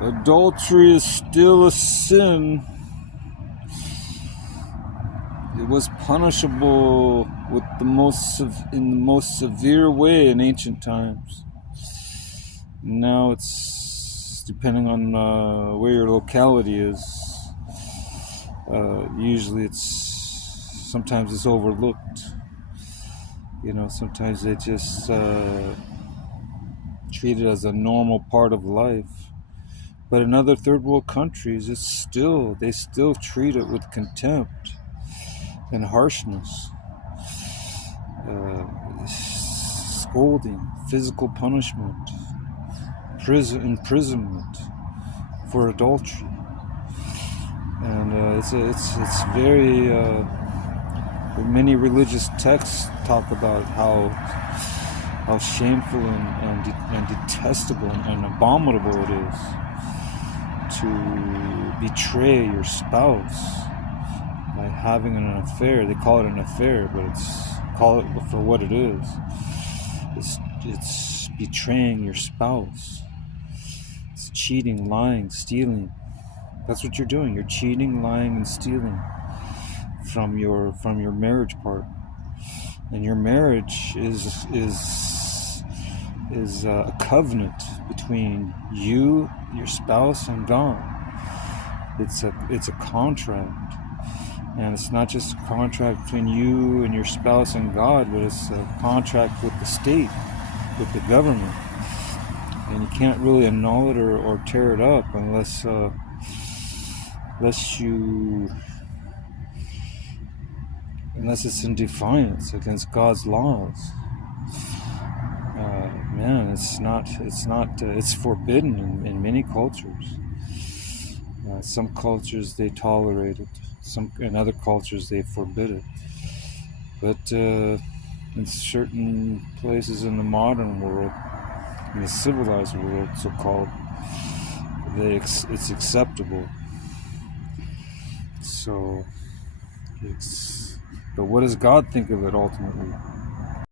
Adultery is still a sin. It was punishable with in the most severe way in ancient times. Now it's depending on where your locality is. Usually sometimes it's overlooked. Sometimes they just treat it as a normal part of life. But in other third world countries, they still treat it with contempt and harshness. Scolding, physical punishment, imprisonment for adultery. And it's very many religious texts talk about how shameful and detestable and abominable it is to betray your spouse by having an affair. They call it an affair, but call it for what it is. It's betraying your spouse. It's cheating, lying, stealing. That's what you're doing. You're cheating, lying, and stealing from your marriage partner. And your marriage is a covenant between you, your spouse, and God. It's a contract, and it's not just a contract between you and your spouse and God, but it's a contract with the state, with the government. And you can't really annul it or tear it up unless it's in defiance against God's laws. It's forbidden in many cultures. Some cultures they tolerate it. In other cultures they forbid it. But in certain places in the modern world, in the civilized world, so-called, it's acceptable. So but what does God think of it ultimately?